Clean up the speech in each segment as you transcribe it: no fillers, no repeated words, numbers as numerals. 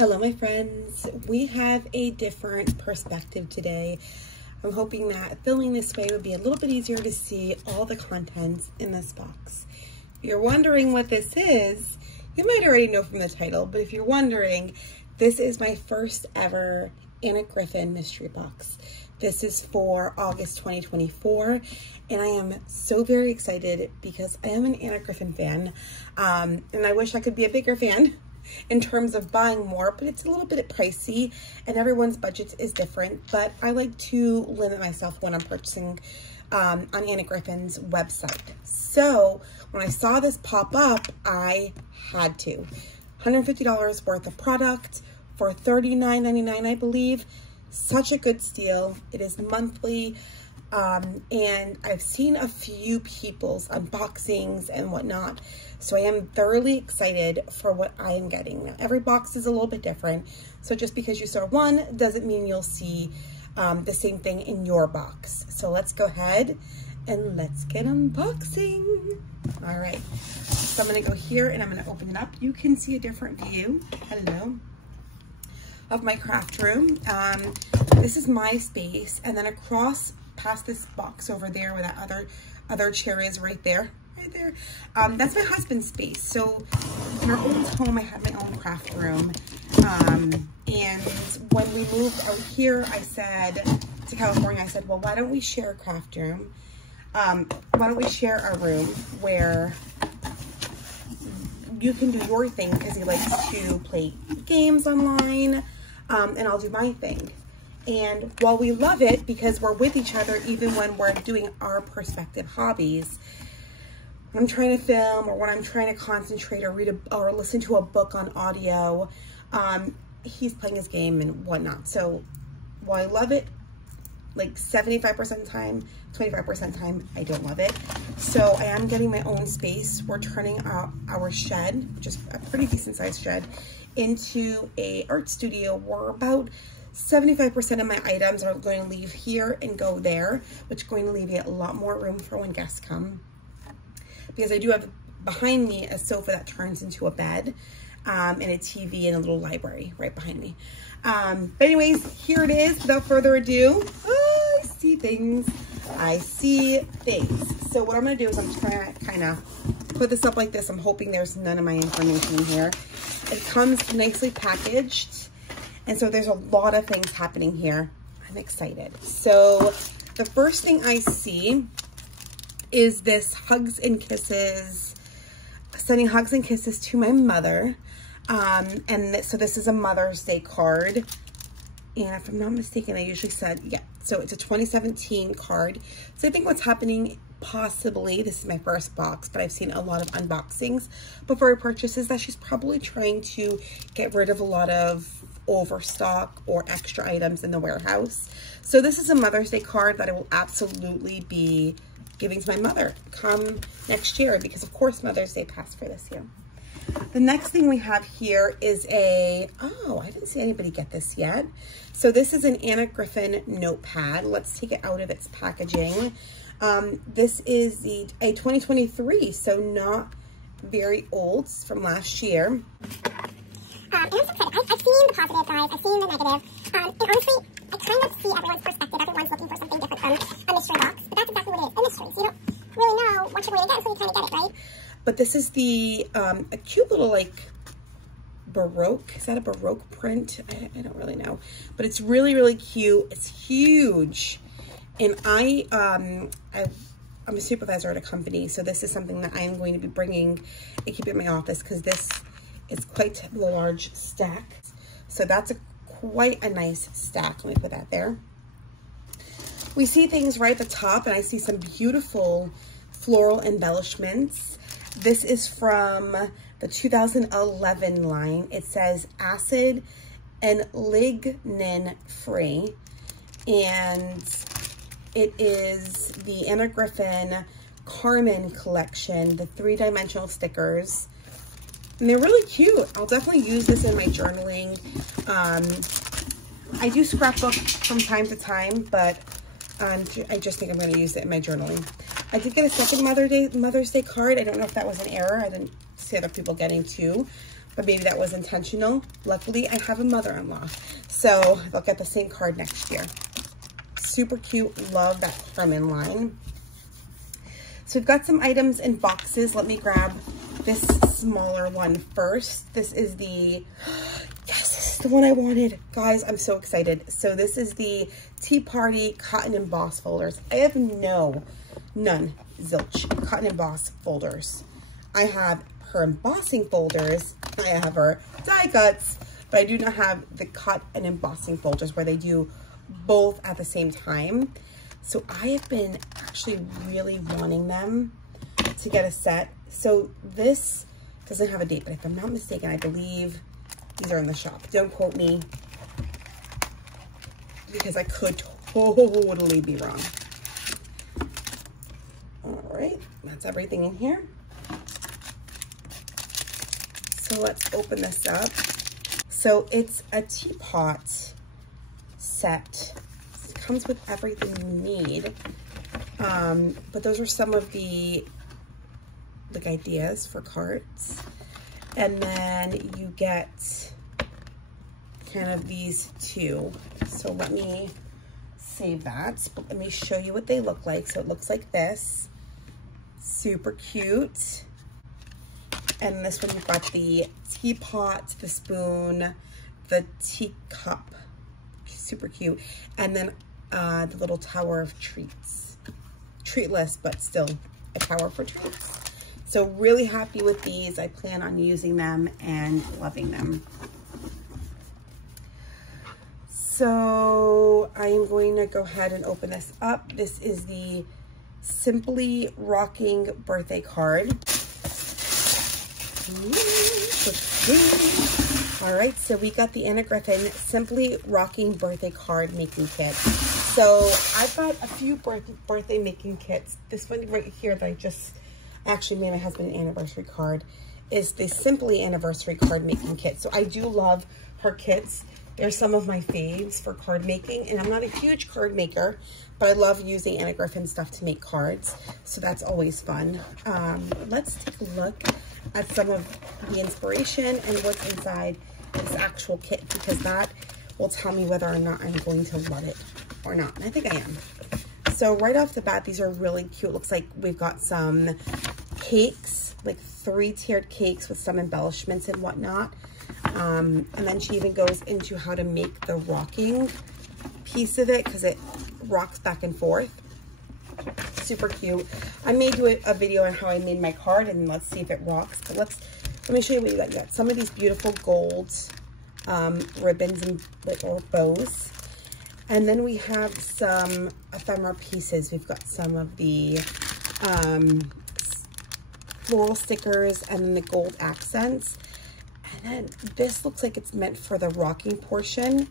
Hello my friends, we have a different perspective today. I'm hoping that filming this way would be a little bit easier to see all the contents in this box. If you're wondering what this is, you might already know from the title, but if you're wondering, this is my first ever Anna Griffin mystery box. This is for August 2024, and I am so very excited because I am an Anna Griffin fan, and I wish I could be a bigger fan in terms of buying more, but it's a little bit pricey and everyone's budget is different. But I like to limit myself when I'm purchasing on Anna Griffin's website. So when I saw this pop up, I had to. $150 worth of product for $39.99, I believe. Such a good steal. It is monthly, and I've seen a few people's unboxings and whatnot, so I am thoroughly excited for what I am getting. Now, every box is a little bit different, so just because you saw one doesn't mean you'll see the same thing in your box. So let's go ahead and let's get unboxing. All right, so I'm gonna go here and I'm gonna open it up. You can see a different view. Hello. Of my craft room. This is my space, and then across past this box over there where that other chair is right there, that's my husband's space. So in our old home, I had my own craft room, and when we moved out here, I said to California, I said, well, why don't we share a craft room? Why don't we share a room where you can do your thing, because he likes to play games online, and I'll do my thing. And while we love it because we're with each other, even when we're doing our perspective hobbies, when I'm trying to film or when I'm trying to concentrate or read or listen to a book on audio, he's playing his game and whatnot. So while I love it, like 75% of the time, 25% of the time, I don't love it. So I am getting my own space. We're turning our shed, which is a pretty decent sized shed, into a art studio. We're about 75% of my items are going to leave here and go there, which is going to leave me a lot more room for when guests come. Because I do have behind me a sofa that turns into a bed, and a TV and a little library right behind me. But anyways, here it is. Without further ado, I see things. I see things. So what I'm going to do is I'm just going to kind of put this up like this. I'm hoping there's none of my information in here. It comes nicely packaged, and so there's a lot of things happening here. I'm excited. So the first thing I see is this hugs and kisses, sending hugs and kisses to my mother. So this is a Mother's Day card. And if I'm not mistaken, I usually said, yeah, so it's a 2017 card. So I think what's happening, possibly, this is my first box, but I've seen a lot of unboxings before I purchase, is that she's probably trying to get rid of a lot of overstock or extra items in the warehouse. So this is a Mother's Day card that I will absolutely be giving to my mother come next year, because of course Mother's Day passed for this year. The next thing we have here is oh, I didn't see anybody get this yet. So this is an Anna Griffin notepad. Let's take it out of its packaging. This is a 2023, so not very old. It's from last year. And it's okay. I've seen the positive, guys. I've seen the negative. And honestly, I kind of see everyone's perspective. Everyone's looking for something different from a mystery box. But that's exactly what it is, a mystery. So you don't really know what you're going to get until you kind of get it, right? But this is the, a cute little, like, Baroque. Is that a Baroque print? I don't really know. But it's really, really cute. It's huge. And I'm a supervisor at a company, so this is something that I am going to be bringing and keep in my office, because this is quite a large stack. So that's quite a nice stack. Let me put that there. We see things right at the top, and I see some beautiful floral embellishments. This is from the 2011 line. It says acid and lignin free, and it is the Anna Griffin Carmen collection, the 3-dimensional stickers, and they're really cute. I'll definitely use this in my journaling. I do scrapbook from time to time, but I just think I'm going to use it in my journaling. I did get a second Mother's Day card. I don't know if that was an error. I didn't see other people getting two, but maybe that was intentional. Luckily, I have a mother-in-law, so they'll get the same card next year. Super cute. Love that Herman line. So we've got some items in boxes. Let me grab this smaller one first. This is the, yes, this is the one I wanted. Guys, I'm so excited. So this is the Tea Party Cotton Emboss folders. I have none, zilch, cotton emboss folders. I have her embossing folders. I have her die cuts, but I do not have the cut and embossing folders where they do both at the same time. So I have been actually really wanting them to get a set. So this doesn't have a date, but if I'm not mistaken, I believe these are in the shop. Don't quote me because I could totally be wrong. All right, that's everything in here. So let's open this up. So it's a teapot set. It comes with everything you need. But those are some of the ideas for cards. And then you get kind of these two. So let me save that. But let me show you what they look like. So it looks like this. Super cute. And this one, you've got the teapot, the spoon, the teacup. Super cute. And then the little tower of treats. Treatless, but still a tower for treats. So really happy with these. I plan on using them and loving them. So I am going to go ahead and open this up. This is the Simply Rocking birthday card. All right, so we got the Anna Griffin Simply Rocking birthday card making kit. So I've got a few birthday making kits. This one right here that I just actually made my husband an anniversary card is the Simply Anniversary card making kit. So I do love her kits. They're some of my faves for card making, and I'm not a huge card maker, but I love using Anna Griffin stuff to make cards. So that's always fun. Let's take a look at some of the inspiration and what's inside this actual kit, because that will tell me whether or not I'm going to love it or not. And I think I am. So right off the bat, these are really cute. Looks like we've got some cakes, like 3-tiered cakes with some embellishments and whatnot. And then she even goes into how to make the rocking piece of it, because it rocks back and forth. Super cute. I may do a video on how I made my card, and let's see if it rocks. But let me show you what you got. You got some of these beautiful gold ribbons and or bows. And then we have some ephemera pieces. We've got some of the floral stickers and then the gold accents. And then this looks like it's meant for the rocking portion.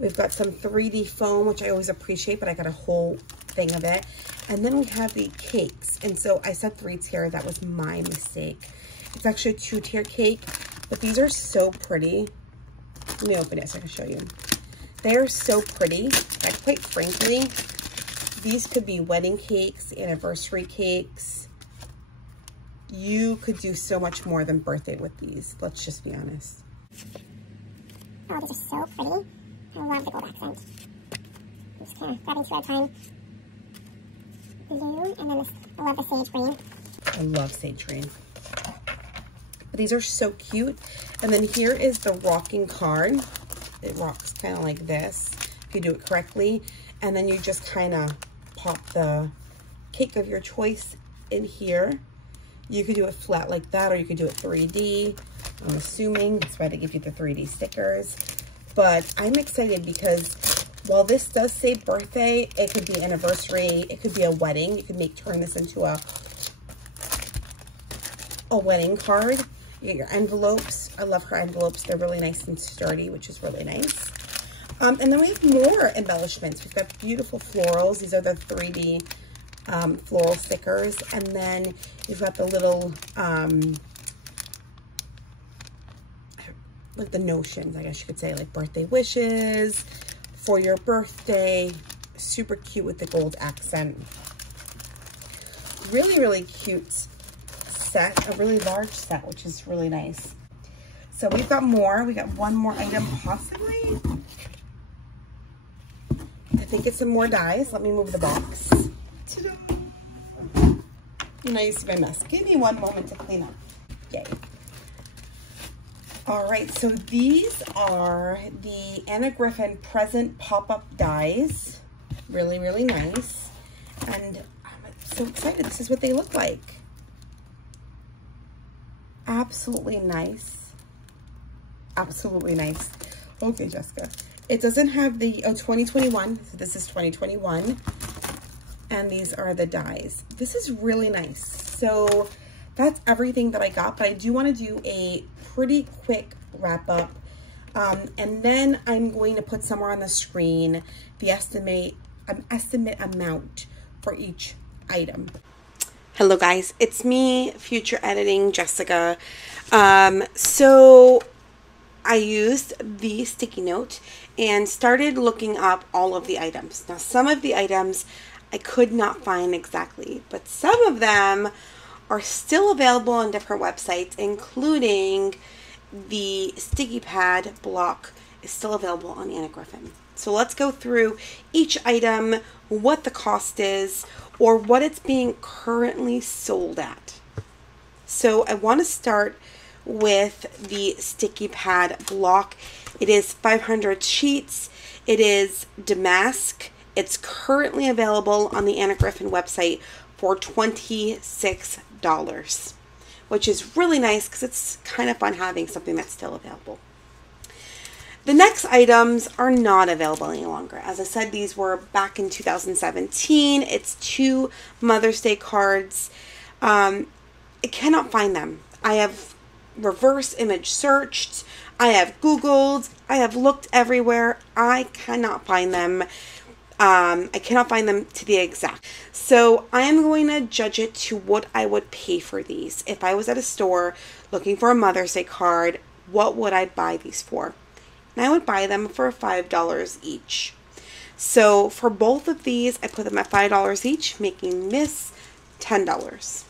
We've got some 3D foam, which I always appreciate, but I got a whole thing of it. And then we have the cakes. And so I said 3-tier, that was my mistake. It's actually a 2-tier cake, but these are so pretty. Let me open it so I can show you. They are so pretty that, quite frankly, these could be wedding cakes, anniversary cakes. You could do so much more than birthday with these. Let's just be honest. Oh, these are so pretty. I love the gold accent. I'm just kind of grabbing 2 at a time. Blue, and then this, I love the sage green. I love sage green. But these are so cute. And then here is the rocking card. It rocks kind of like this, if you do it correctly. And then you just kind of pop the cake of your choice in here. You could do it flat like that, or you could do it 3D. I'm assuming that's why they give you the 3D stickers. But I'm excited because while this does say birthday, it could be anniversary, it could be a wedding. You could turn this into a wedding card. You get your envelopes. I love her envelopes. They're really nice and sturdy, which is really nice. And then we have more embellishments. We've got beautiful florals. These are the 3D floral stickers. And then you've got the little, like the notions, I guess you could say, like birthday wishes for your birthday. Super cute with the gold accent. Really, really cute set, a really large set, which is really nice. So we've got more. We got one more item possibly. I think it's some more dies. Let me move the box. Ta-da! And I used to my mess. Give me one moment to clean up. Yay. All right, so these are the Anna Griffin present pop-up dies. Really, really nice. And I'm so excited. This is what they look like. Absolutely nice. Absolutely nice. Okay, Jessica. It doesn't have the, 2021. So this is 2021. And these are the dies. This is really nice. So that's everything that I got, but I do want to do a pretty quick wrap up. And then I'm going to put somewhere on the screen the estimate amount for each item. Hello guys, it's me, future editing Jessica. So I used the sticky note and started looking up all of the items. Now some of the items I could not find exactly, but some of them are still available on different websites, including the sticky pad block is still available on Anna Griffin. So let's go through each item, what the cost is, or what it's being currently sold at. So I want to start with the sticky pad block. It is 500 sheets. It is damask. It's currently available on the Anna Griffin website for $26, which is really nice because it's kind of fun having something that's still available. The next items are not available any longer. As I said, these were back in 2017. It's 2 Mother's Day cards. I cannot find them. I have reverse image searched. I have Googled. I have looked everywhere. I cannot find them. I cannot find them to the exact. So I am going to judge it to what I would pay for these. If I was at a store looking for a Mother's Day card, what would I buy these for? And I would buy them for $5 each. So for both of these, I put them at $5 each, making this $10.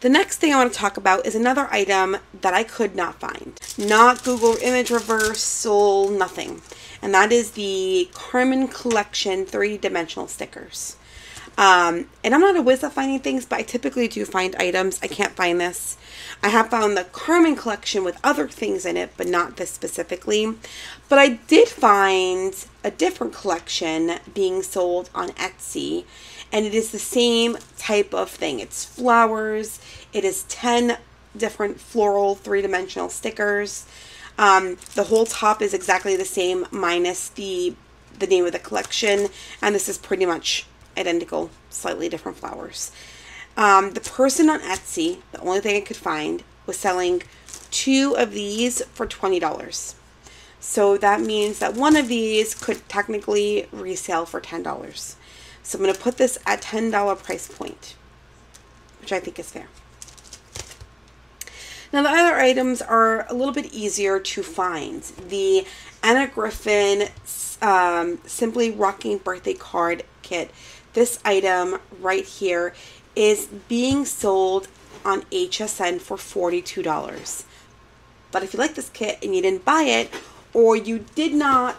The next thing I want to talk about is another item that I could not find. Not Google image reversal, nothing. And that is the Carmen Collection 3-dimensional stickers. And I'm not a whiz at finding things, but I typically do find items. I can't find this. I have found the Carmen Collection with other things in it, but not this specifically. But I did find a different collection being sold on Etsy. And it is the same type of thing. It's flowers. It is 10 different floral 3-dimensional stickers. The whole top is exactly the same minus the name of the collection. And this is pretty much identical, slightly different flowers. The person on Etsy, the only thing I could find, was selling 2 of these for $20. So that means that one of these could technically resell for $10. So I'm going to put this at $10 price point, which I think is fair. Now the other items are a little bit easier to find. The Anna Griffin Simply Rocking Birthday Card Kit. This item right here is being sold on HSN for $42. But if you like this kit and you didn't buy it, or you did not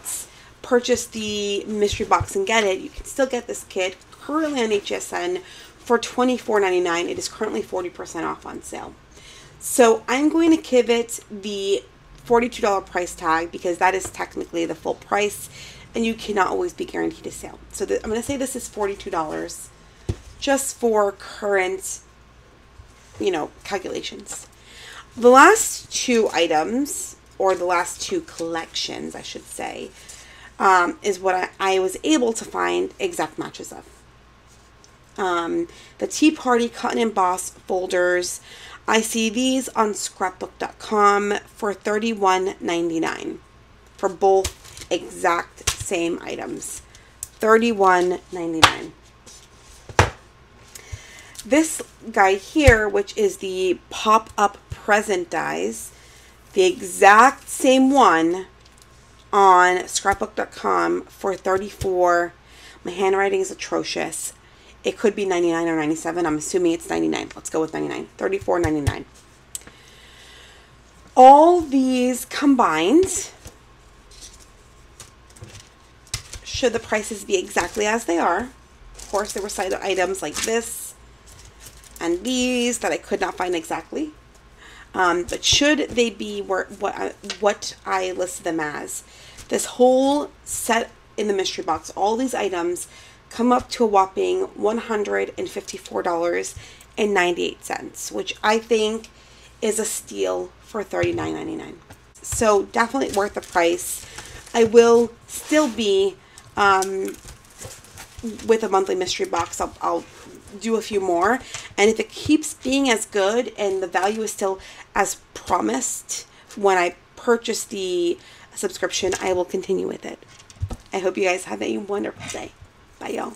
purchase the mystery box and get it, you can still get this kit currently on HSN for $24.99. It is currently 40% off on sale. So I'm going to give it the $42 price tag because that is technically the full price and you cannot always be guaranteed a sale. So I'm going to say this is $42 just for current, calculations. The last 2 items, or the last 2 collections, I should say, is what I was able to find exact matches of. The Tea Party Cut and Emboss folders. I see these on scrapbook.com for $31.99 for both exact same items. $31.99. This guy here, which is the pop-up present dies, the exact same one on scrapbook.com for $34. My handwriting is atrocious. It could be $99 or $97. I'm assuming it's $99. Let's go with $99. $34.99. All these combined, should the prices be exactly as they are. Of course, there were side items like this and these that I could not find exactly. But should they be what I listed them as, this whole set in the mystery box, all these items come up to a whopping $154.98, which I think is a steal for $39.99. So definitely worth the price. I will still be with a monthly mystery box. I'll do a few more, and if it keeps being as good and the value is still as promised when I purchase the subscription, I will continue with it. I hope you guys have a wonderful day. Bye, y'all.